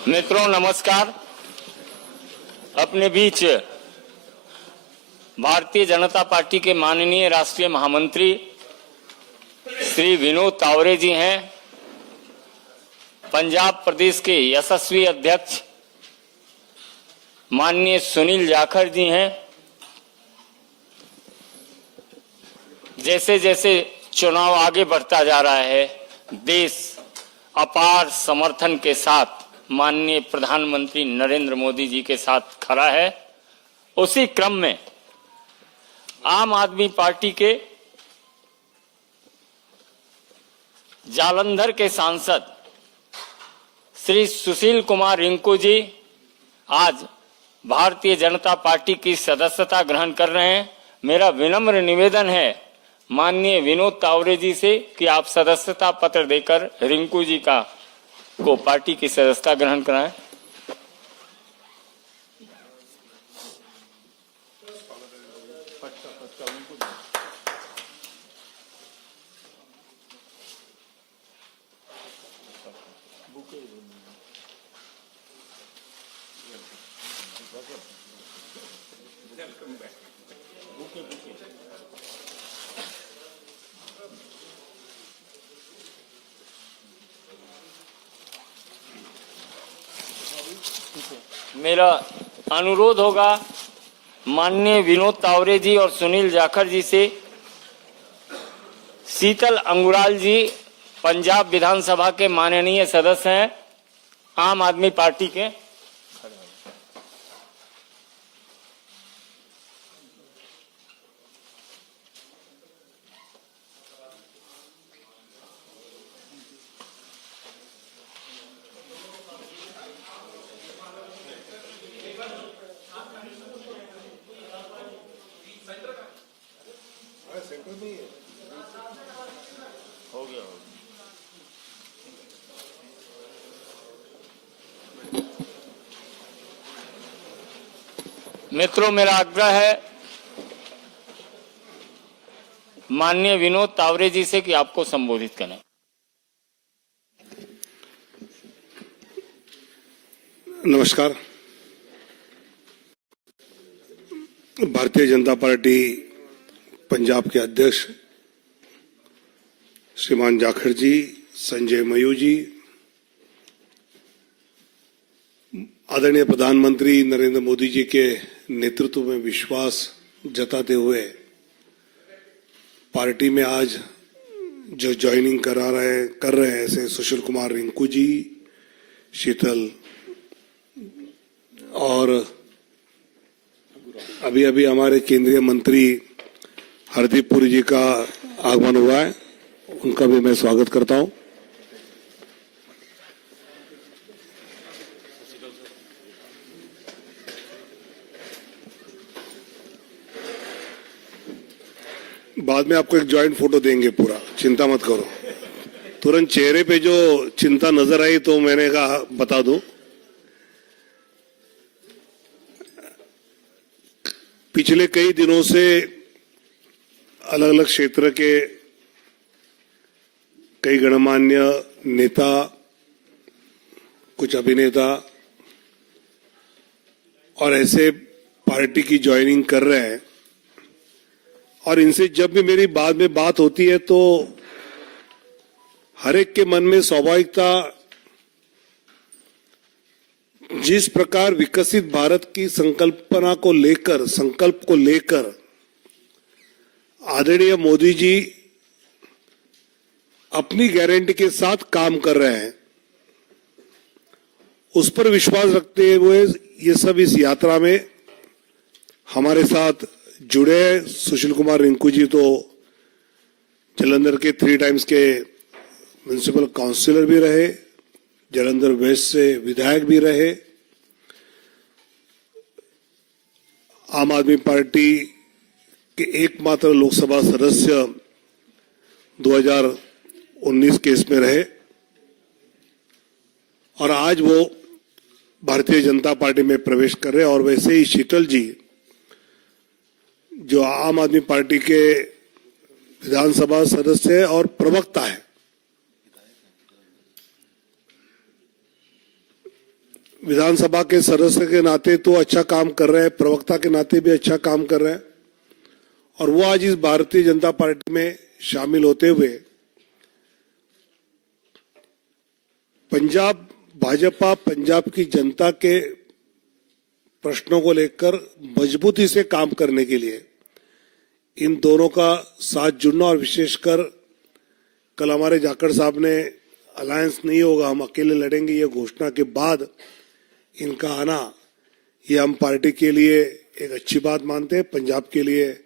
मित्रों नमस्कार। अपने बीच भारतीय जनता पार्टी के माननीय राष्ट्रीय महामंत्री श्री विनोद तावरे जी हैं। पंजाब प्रदेश के यशस्वी अध्यक्ष माननीय सुनील जाखड़ जी हैं। जैसे जैसे चुनाव आगे बढ़ता जा रहा है, देश अपार समर्थन के साथ माननीय प्रधानमंत्री नरेंद्र मोदी जी के साथ खड़ा है। उसी क्रम में आम आदमी पार्टी के जालंधर के सांसद श्री सुशील कुमार रिंकू जी आज भारतीय जनता पार्टी की सदस्यता ग्रहण कर रहे हैं। मेरा विनम्र निवेदन है माननीय विनोद तावरे जी से कि आप सदस्यता पत्र देकर रिंकू जी को पार्टी की सदस्यता ग्रहण कराएं। मेरा अनुरोध होगा माननीय विनोद तावरे जी और सुनील जाखड़ जी से, शीतल अंगुराल जी पंजाब विधानसभा के माननीय सदस्य हैं आम आदमी पार्टी के। हो गया मित्रों, मेरा आग्रह है माननीय विनोद तावरे जी से कि आपको संबोधित करें। नमस्कार। भारतीय जनता पार्टी पंजाब के अध्यक्ष श्रीमान जाखड़ जी, संजय मयूर जी, आदरणीय प्रधानमंत्री नरेंद्र मोदी जी के नेतृत्व में विश्वास जताते हुए पार्टी में आज जो ज्वाइनिंग कर रहे हैं ऐसे सुशील कुमार रिंकू जी, शीतल और अभी अभी हमारे केंद्रीय मंत्री हरदीप पुरी जी का आगमन हुआ है, उनका भी मैं स्वागत करता हूं। बाद में आपको एक जॉइंट फोटो देंगे, पूरा चिंता मत करो। तुरंत चेहरे पे जो चिंता नजर आई तो मैंने कहा बता दो। पिछले कई दिनों से अलग अलग क्षेत्र के कई गणमान्य नेता, कुछ अभिनेता और ऐसे पार्टी की ज्वाइनिंग कर रहे हैं, और इनसे जब भी मेरी बाद में बात होती है तो हर एक के मन में स्वाभाविकता जिस प्रकार विकसित भारत की संकल्प को लेकर आदरणीय मोदी जी अपनी गारंटी के साथ काम कर रहे हैं, उस पर विश्वास रखते हुए ये सब इस यात्रा में हमारे साथ जुड़े हैं। सुशील कुमार रिंकू जी तो जालंधर के 3 टाइम्स के म्युनिसिपल काउंसिलर भी रहे, जालंधर वेस्ट से विधायक भी रहे, आम आदमी पार्टी के एकमात्र लोकसभा सदस्य 2019 के इसमें रहे, और आज वो भारतीय जनता पार्टी में प्रवेश कर रहे हैं। और वैसे ही शीतल जी जो आम आदमी पार्टी के विधानसभा सदस्य है और प्रवक्ता है, विधानसभा के सदस्य के नाते तो अच्छा काम कर रहे हैं, प्रवक्ता के नाते भी अच्छा काम कर रहे हैं और वो आज इस भारतीय जनता पार्टी में शामिल होते हुए पंजाब भाजपा पंजाब की जनता के प्रश्नों को लेकर मजबूती से काम करने के लिए इन दोनों का साथ जुड़ना और विशेषकर कल हमारे जाखड़ साहब ने अलायंस नहीं होगा, हम अकेले लड़ेंगे, ये घोषणा के बाद इनका आना, ये हम पार्टी के लिए एक अच्छी बात मानते हैं, पंजाब के लिए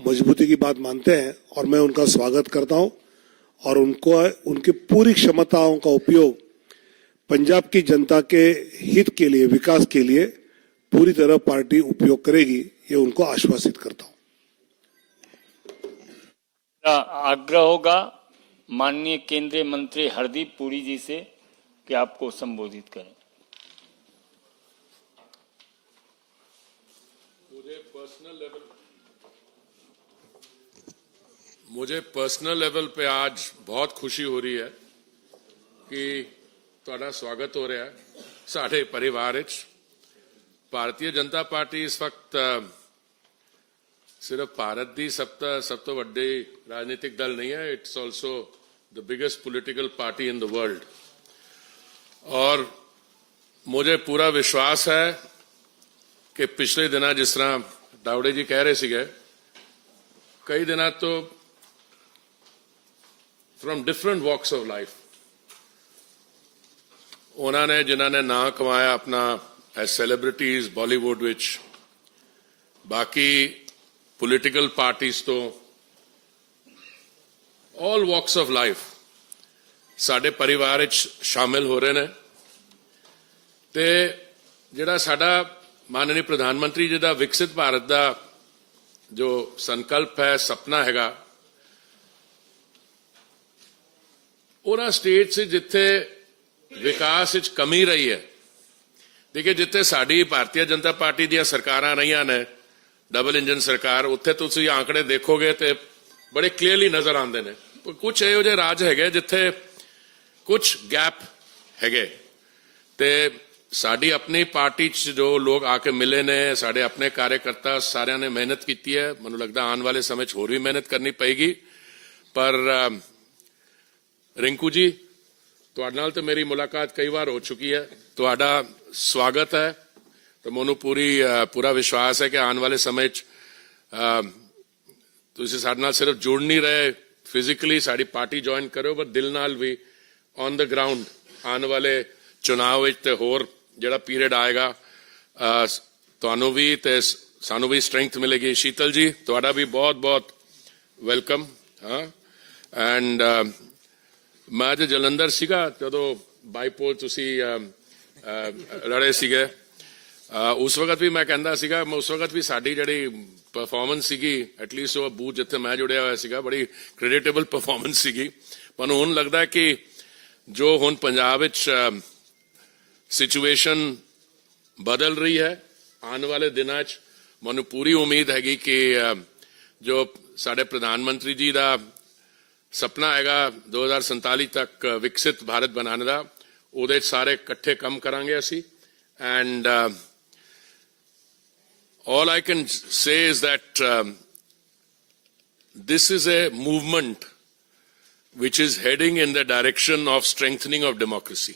मजबूती की बात मानते हैं और मैं उनका स्वागत करता हूं और उनको उनकी पूरी क्षमताओं का उपयोग पंजाब की जनता के हित के लिए, विकास के लिए पूरी तरह पार्टी उपयोग करेगी, ये उनको आश्वासित करता हूं। आग्रह होगा माननीय केंद्रीय मंत्री हरदीप पुरी जी से कि आपको संबोधित करें। मुझे पर्सनल लेवल पे आज बहुत खुशी हो रही है कि ਤੁਹਾਡਾ स्वागत हो रहा है साढ़े परिवार विच। भारतीय जनता पार्टी इस वक्त सिर्फ भारत की सब तो वड्डी राजनीतिक दल नहीं है, it's also the biggest political party in the world. और मुझे पूरा विश्वास है कि पिछले दिना जिस तरह दावड़े जी कह रहे सीगे, कई दिना तो from different walks of life उन्होंने जिन्होंने ना कमाया अपना एज सेलिब्रिटीज बॉलीवुड विच, बाकी पॉलिटिकल पार्टीज तो ऑल वॉक्स ऑफ लाइफ साडे परिवार विच शामिल हो रहे हैं। ते जिहड़ा साडा माननीय प्रधानमंत्री जी का विकसित भारत का जो संकल्प है, सपना हैगा, उन्हां स्टेट से जिथे विकास विच कमी रही है, देखिए जिथे साडी भारतीय जनता पार्टी दी सरकारां रहियां ने, डबल इंजन सरकार, उत्थे तुसीं आंकड़े देखोगे तो बड़े क्लीयरली नजर आते हैं। कुछ इहो जिहे राज है जिथे कुछ गैप है। ते साडी अपनी पार्टी च जो लोग आके मिले ने, साडे अपने कार्यकर्ता सारिਆਂ ने मेहनत की है। मैनूं लगदा आने वाले समय होर भी मेहनत करनी पेगी। पर रिंकू जी, तुहाडे नाल तो मेरी मुलाकात कई बार हो चुकी है, तुहाडा स्वागत है। तो मैनूं पूरा विश्वास है कि आने वाले समय तुसीं साडे नाल सिर्फ जुड़ नहीं रहे फिजिकली, साडी पार्टी ज्वाइन करो, पर दिल नाल भी ऑन द ग्राउंड आने वाले चुनाव विच ते होर जिहड़ा पीरियड आएगा, तुहानूं भी ते सानूं भी स्ट्रेंथ मिलेगी। शीतल जी, तुहाडा भी बहुत बहुत वेलकम। हाँ, एंड मैं अज जलंधर सीगा जदों बाईपोल तुसीं लड़े सीगे, उस वक्त भी मैं कहंदा सीगा, उस वक्त भी साडी जिहड़ी परफॉर्मेंस सीगी, एटलीस्ट वो बूथ जिथे मैं जुड़िया होया सीगा, बड़ी क्रेडिटेबल परफॉर्मेंस सीगी। पर हुण लगदा है कि जो हुण पंजाब विच सिचुएशन बदल रही है, आने वाले दिनों च मैनूं पूरी उम्मीद हैगी कि जो साडे प्रधानमंत्री जी का सपना हैगा 2047 तक विकसित भारत बनाने का, उहदे सारे इकट्ठे काम करांगे असी। And all I can say is that this is a movement which is heading in the direction of strengthening of democracy.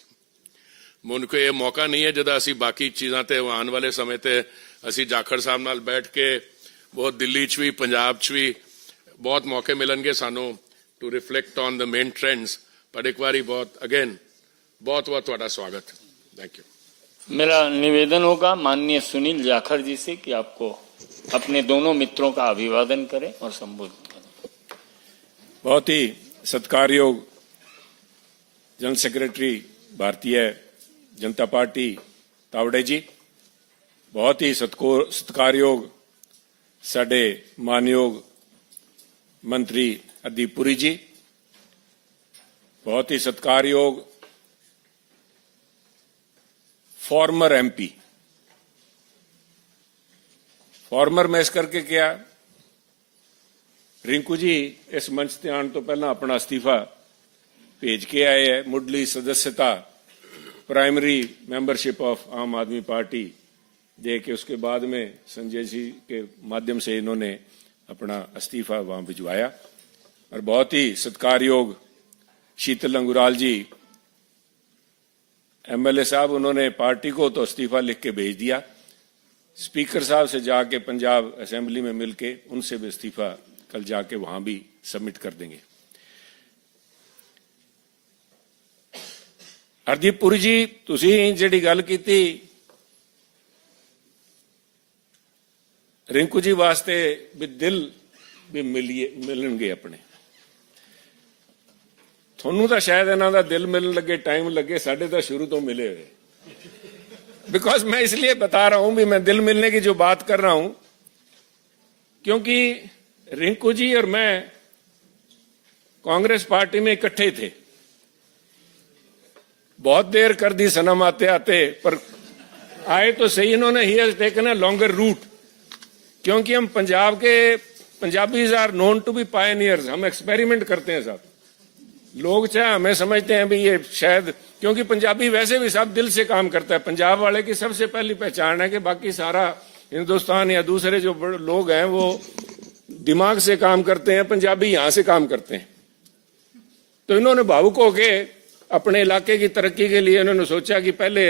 मुझको ये मौका नहीं है जदा असी बाकी चीज़ां ते आने वाले समय ते असी जाखड़ साहब नाल बैठ के बहुत दिल्ली च भी पंजाब च भी बहुत मौके मिलणगे सानू to reflect on the main trends. पर एक बारी बहुत अगेन बहुत बहुत तुहाडा स्वागत। Thank you. मेरा निवेदन होगा माननीय सुनील जाखड़ जी से कि आपको अपने दोनों मित्रों का अभिवादन करें और संबोधित करें। बहुत ही सत्कारयोग general secretary Bharatiya Janata party Tawde जी, बहुत ही सत्कारयोग साडे मानयोग मंत्री हरदीप पुरी जी, बहुत ही सत्कारयोग फॉर्मर एमपी। फॉर्मर मैं इस करके क्या, रिंकू जी इस मंच ते आने तो पहला अपना अस्तीफा भेज के आए है, मुढ़ली सदस्यता प्राइमरी मेंबरशिप ऑफ आम आदमी पार्टी दे के उसके बाद में संजय जी के माध्यम से इन्होंने अपना इस्तीफा वहां भिजवाया। और बहुत ही सत्कारयोग शीतल अंगुराल जी एमएलए साहब, उन्होंने पार्टी को तो इस्तीफा लिख के भेज दिया, स्पीकर साहब से जाके पंजाब असेंबली में मिलके उनसे भी इस्तीफा कल जाके वहां भी सबमिट कर देंगे। हरदीप पुरी जी, तुसी जिहड़ी गल कीती रिंकू जी वास्ते भी दिल भी मिलणगे अपने, थोनू तो शायद इन्हां दा दिल मिलन लगे टाइम लगे, साडे तो शुरू तो मिले हुए। बिकॉज मैं इसलिए बता रहा हूं भी मैं दिल मिलने की जो बात कर रहा हूं, क्योंकि रिंकू जी और मैं कांग्रेस पार्टी में इकट्ठे थे, बहुत देर कर दी सनम आते आते, पर आए तो सही इन्होंने। He has taken a longer route, क्योंकि हम पंजाब के, Punjabis are known to be pioneers, हम एक्सपेरिमेंट करते हैं साहब। लोग चाहे हमें समझते हैं भी ये शायद, क्योंकि पंजाबी वैसे भी सब दिल से काम करता है। पंजाब वाले की सबसे पहली पहचान है कि बाकी सारा हिंदुस्तान या दूसरे जो लोग हैं वो दिमाग से काम करते हैं, पंजाबी यहां से काम करते हैं। तो इन्होंने भावुक होके अपने इलाके की तरक्की के लिए इन्होंने सोचा कि पहले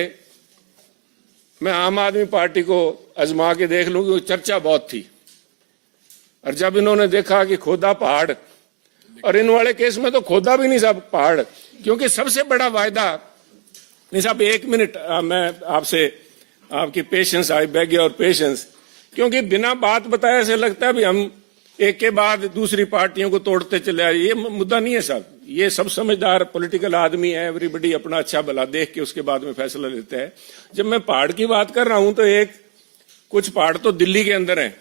मैं आम आदमी पार्टी को आजमा के देख लूं, क्योंकि चर्चा बहुत थी। और जब इन्होंने देखा कि खोदा पहाड़, और इन वाले केस में तो खोदा भी नहीं साहब पहाड़, क्योंकि सबसे बड़ा वायदा नहीं साहब। 1 मिनट मैं आपसे, आपकी patience, I beg your patience, क्योंकि बिना बात बताए ऐसे लगता है भी हम एक के बाद दूसरी पार्टियों को तोड़ते चले आए। ये मुद्दा नहीं है साहब, ये सब समझदार पॉलिटिकल आदमी है, एवरीबडी अपना अच्छा भला देख के उसके बाद में फैसला लेते हैं। जब मैं पहाड़ की बात कर रहा हूं तो कुछ पहाड़ तो दिल्ली के अंदर हैं,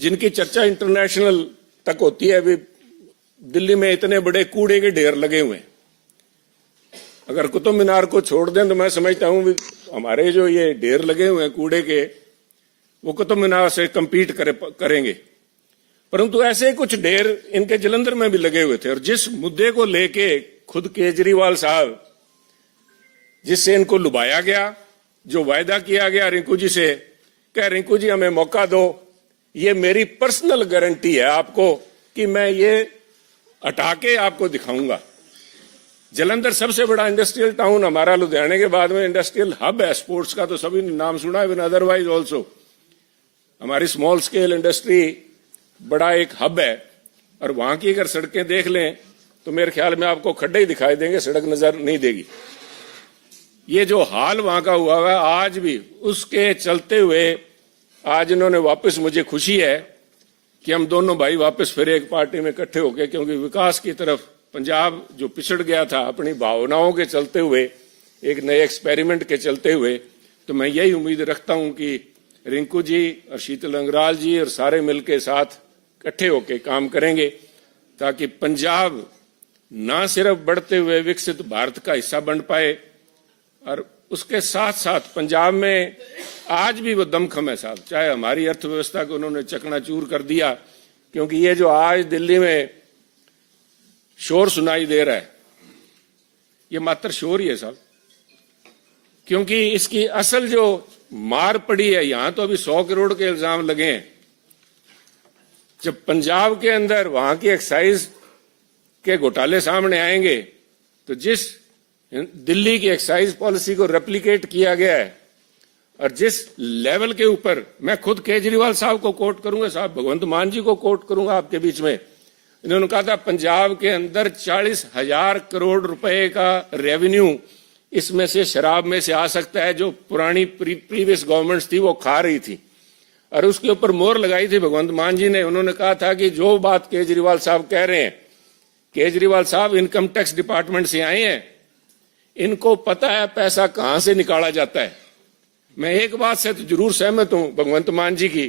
जिनकी चर्चा इंटरनेशनल तक होती है। अभी दिल्ली में इतने बड़े कूड़े के ढेर लगे हुए हैं, अगर कुतुब मीनार को छोड़ दें तो मैं समझता हूं भी हमारे जो ये ढेर लगे हुए हैं कूड़े के, वो कुतुब मीनार से कंपीट करेंगे। परंतु ऐसे कुछ ढेर इनके जलंधर में भी लगे हुए थे। और जिस मुद्दे को लेके खुद केजरीवाल साहब, जिससे इनको लुभाया गया, जो वायदा किया गया रिंकू जी से, कह रिंकू जी हमें मौका दो, ये मेरी पर्सनल गारंटी है आपको कि मैं ये हटा के आपको दिखाऊंगा। जलंधर सबसे बड़ा इंडस्ट्रियल टाउन हमारा, लुधियाने के बाद में इंडस्ट्रियल हब है स्पोर्ट्स का, तो सभी ने नाम सुना है, अदरवाइज ऑल्सो हमारी स्मॉल स्केल इंडस्ट्री बड़ा एक हब है। और वहां की अगर सड़कें देख लें तो मेरे ख्याल में आपको खड्डे ही दिखाई देंगे, सड़क नजर नहीं देगी। ये जो हाल वहां का हुआ है आज भी, उसके चलते हुए आज इन्होंने वापस, मुझे खुशी है कि हम दोनों भाई वापस फिर एक पार्टी में इकट्ठे हो गए, क्योंकि विकास की तरफ पंजाब जो पिछड़ गया था अपनी भावनाओं के चलते हुए, एक नए एक्सपेरिमेंट के चलते हुए, तो मैं यही उम्मीद रखता हूं कि रिंकू जी और शीतल अंगराल जी और सारे मिलकर साथ इकट्ठे होकर काम करेंगे, ताकि पंजाब ना सिर्फ बढ़ते हुए विकसित भारत का हिस्सा बन पाए, और उसके साथ साथ पंजाब में आज भी वो दमखम है साहब। चाहे हमारी अर्थव्यवस्था को उन्होंने चकनाचूर कर दिया, क्योंकि ये जो आज दिल्ली में शोर सुनाई दे रहा है, ये मात्र शोर ही है साहब, क्योंकि इसकी असल जो मार पड़ी है, यहां तो अभी 100 करोड़ के इल्जाम लगे हैं। जब पंजाब के अंदर वहां की एक्साइज के घोटाले सामने आएंगे, तो जिस दिल्ली की एक्साइज पॉलिसी को रेप्लिकेट किया गया है, और जिस लेवल के ऊपर, मैं खुद केजरीवाल साहब को कोट करूंगा साहब, भगवंत मान जी को कोट करूंगा आपके बीच में, इन्होंने कहा था पंजाब के अंदर 40,000 करोड़ रुपए का रेवेन्यू इसमें से शराब में से आ सकता है, जो पुरानी प्रीवियस गवर्नमेंट्स थी वो खा रही थी। और उसके ऊपर मोहर लगाई थी भगवंत मान जी ने। उन्होंने कहा था कि जो बात केजरीवाल साहब कह रहे हैं, केजरीवाल साहब इनकम टैक्स डिपार्टमेंट से आए हैं, इनको पता है पैसा कहां से निकाला जाता है। मैं एक बात से तो जरूर सहमत हूं भगवंत मान जी की,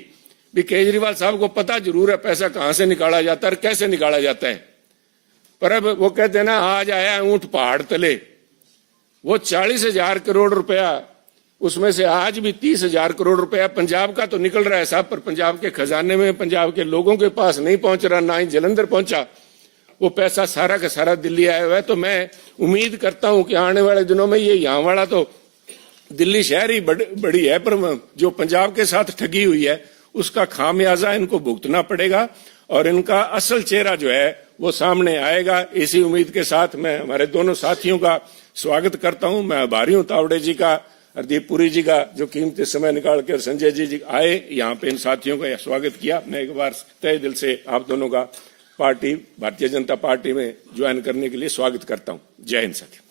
भी केजरीवाल साहब को पता जरूर है पैसा कहां से निकाला जाता है और कैसे निकाला जाता है। पर अब वो कहते हैं ना, आज आया ऊंट पहाड़ तले, वो 40,000 करोड़ रुपया, उसमें से आज भी 30,000 करोड़ रुपया पंजाब का तो निकल रहा है साहब, पर पंजाब के खजाने में, पंजाब के लोगों के पास नहीं पहुंच रहा, ना ही जलंधर पहुंचा। वो पैसा सारा का सारा दिल्ली आया हुआ है। तो मैं उम्मीद करता हूं कि आने वाले दिनों में ये यहाँ वाला तो दिल्ली शहर ही बड़ी है, पर जो पंजाब के साथ ठगी हुई है उसका खामियाजा इनको भुगतना पड़ेगा और इनका असल चेहरा जो है वो सामने आएगा। इसी उम्मीद के साथ मैं हमारे दोनों साथियों का स्वागत करता हूं। मैं आभारी हूं तावड़े जी का, हरदीप पुरी जी का, जो कीमती समय निकाल कर संजय जी आए यहाँ पे, इन साथियों का स्वागत किया। मैं एक बार तहे दिल से आप दोनों का पार्टी भारतीय जनता पार्टी में ज्वाइन करने के लिए स्वागत करता हूं। जय हिंद साथियों।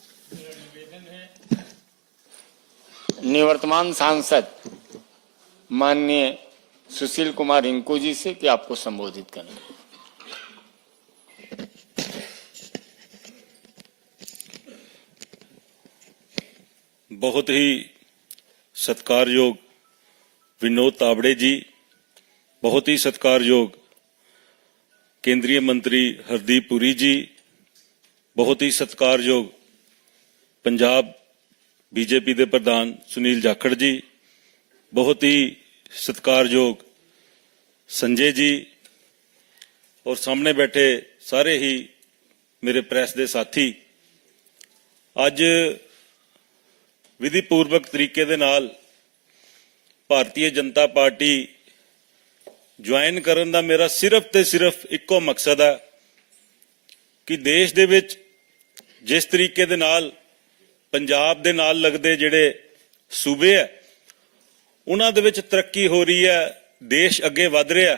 निवर्तमान सांसद माननीय सुशील कुमार रिंकू जी से कि आपको संबोधित करें। बहुत ही सत्कारयोग विनोद तावड़े जी, बहुत ही सत्कारयोग केंद्रीय मंत्री हरदीप पुरी जी, बहुत ही सत्कारयोग पंजाब बीजेपी के प्रधान सुनील जाखड़ जी, बहुत ही सत्कारयोग संजय जी और सामने बैठे सारे ही मेरे प्रेस के साथी। अज विधिपूर्वक तरीके दे नाल भारतीय जनता पार्टी ज्वाइन करन दा मेरा सिर्फ ते सिर्फ इक्को मकसद है कि देश दे विच जिस तरीके दे नाल पंजाब दे नाल लगदे जिहड़े सूबे है उन्हां दे विच तरक्की हो रही है, देश अगे वध रहा है,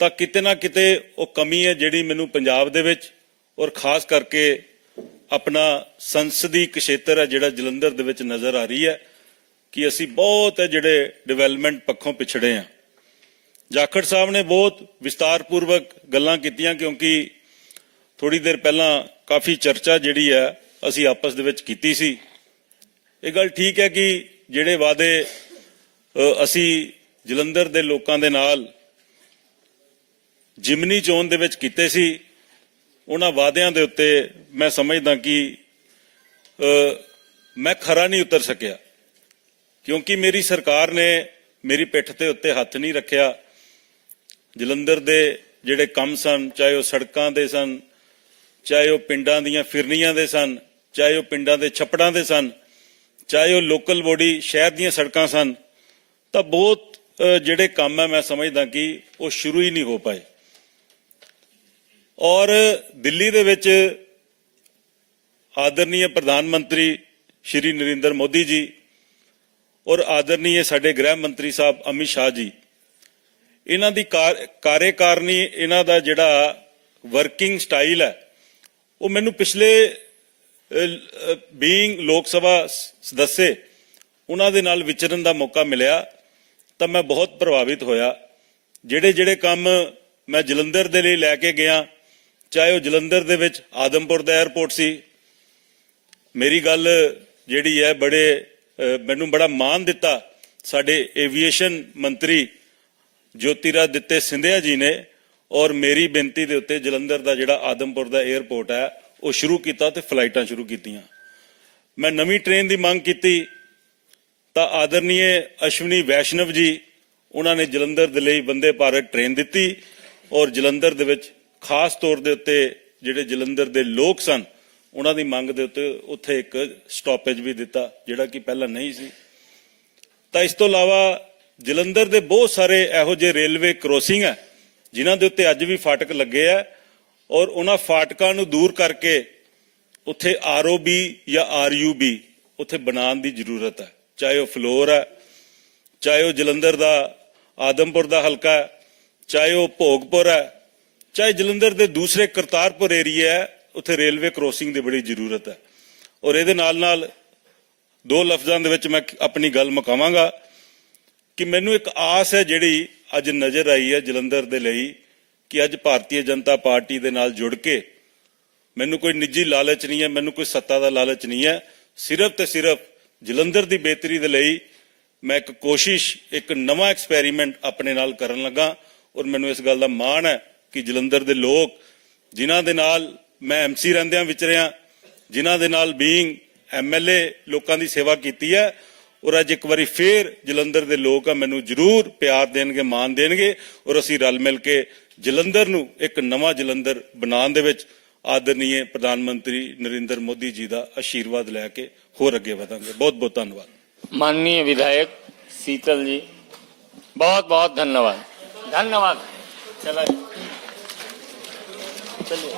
तां किते ना किते वो कमी है जिहड़ी मैनूं पंजाब दे विच और खास करके अपना संसदी क्षेत्र है जिहड़ा जलंधर दे विच नज़र आ रही है कि असी बहुत है जिहड़े डिवेलपमेंट पक्षों पिछड़े हैं। जाखड़ साहब ने बहुत विस्तारपूर्वक गल्लां कीतियां क्योंकि थोड़ी देर पहला काफ़ी चर्चा जिहड़ी है असी आपस दे विच कीती सी। ये गल ठीक है कि जिहड़े वादे असी जलंधर दे लोकां दे नाल जिमनी चोण दे विच कीते सी, उन्हां वादियां दे उत्ते मैं समझदा कि मैं खरा नहीं उतर सकिया क्योंकि मेरी सरकार ने मेरी पिठ ते उत्ते हथ नहीं रखिया। जलंधर दे जिहड़े काम सन, चाहे वो सड़कां दे सन, चाहे वो पिंडां दीयां फिरनियां दे सन, चाहे वो पिंडां दे छप्पड़ां दे सन, चाहे वो लोकल बॉडी शहर दीयां सड़कां सन, तां बहुत जिहड़े काम है मैं समझदा कि वो शुरू ही नहीं हो पाए। और दिल्ली दे विच आदरणीय प्रधानमंत्री श्री नरेंद्र मोदी जी और आदरणीय साडे गृह मंत्री साहब अमित शाह जी, इन्हां दी कार्यकारिणी, इन्हां दा जिहड़ा वर्किंग स्टाइल है वो मैनूं पिछले बीइंग लोक सभा सदस्य उन्हां दे नाल विचरण दा मौका मिलिया तां मैं बहुत प्रभावित होया। जिहड़े जिहड़े काम मैं जलंधर दे लई लैके गया, चाहे वो जलंधर दे विच आदमपुर दा एयरपोर्ट सी, मेरी गल जिहड़ी है बड़े मैनूं बड़ा मान दिता साडे एविएशन मंत्री ज्योतिरादित्य सिंधिया जी ने, और मेरी बेनती दे उत्ते जलंधर दा जिहड़ा आदमपुर दा एयरपोर्ट है वो शुरू किया ते फ्लाइटां शुरू कीतियां। मैं नवीं ट्रेन की मांग की तां आदरणीय अश्विनी वैष्णव जी उन्होंने जलंधर दे लई वंदे भारत ट्रेन दी और जलंधर दे विच खास तौर दे उत्ते जिहड़े जलंधर दे लोग सन उन्हां दी मंग दे उत्ते उत्थे एक स्टॉपेज भी दिता जिहड़ा कि पहला नहीं सी। तां इस तों इलावा जलंधर दे बहुत सारे इहो जिहे रेलवे क्रॉसिंग है जिन्हां दे उत्ते अज भी फाटक लगे है और उन्हां फाटकां नूं दूर करके उत्थे ROB या RUB उत्थे बनाउण दी जरूरत है। चाहे वो फ्लोर है, चाहे वो जलंधर दा आदमपुर दा हलका है, चाहे वो भोगपुर है, चाहे जलंधर दे दूसरे करतारपुर एरिया है, उत्थे रेलवे क्रॉसिंग की बड़ी जरूरत है। और ये नाल दो लफ्जां दे विच मैं अपनी गल मुकावांगा कि मैनूं एक आस है जिहड़ी अज नज़र आई है जलंधर दे लई कि अज भारतीय जनता पार्टी दे नाल जुड़ के, मैनूं कोई निजी लालच नहीं है, मैनूं कोई सत्ता दा लालच नहीं है, सिर्फ ते सिर्फ जलंधर दी बेहतरी दे लई मैं एक कोशिश, एक नवा एक्सपैरीमेंट अपने नाल करन लगा। और मैनूं इस गल दा माण है कि जलंधर दे लोग जिन्हां दे नाल मैं MC रहिंदियां विचरिया, जिन्हां दे नाल बीइंग MLA लोकां दी सेवा कीती है ਔਰ ਅੱਜ ਇੱਕ ਵਾਰੀ ਫੇਰ ਜਲੰਧਰ ਦੇ ਲੋਕ ਆ ਮੈਨੂੰ ਜ਼ਰੂਰ ਪਿਆਰ ਦੇਣਗੇ, ਮਾਣ ਦੇਣਗੇ ਔਰ ਅਸੀਂ ਰਲ ਮਿਲ ਕੇ ਜਲੰਧਰ ਨੂੰ ਇੱਕ ਨਵਾਂ ਜਲੰਧਰ ਬਣਾਉਣ ਦੇ ਵਿੱਚ ਆਦਰਨੀय ਪ੍ਰਧਾਨ ਮੰਤਰੀ ਨਰਿੰਦਰ ਮੋਦੀ ਜੀ ਦਾ ਆਸ਼ੀਰਵਾਦ ਲੈ ਕੇ ਹੋਰ ਅੱਗੇ ਵਧਾਂਗੇ। ਬਹੁਤ ਬਹੁਤ ਧੰਨਵਾਦ। माननीय विधायक शीतल जी, बहुत बहुत धन्यवाद। धन्यवाद। चला चलिए।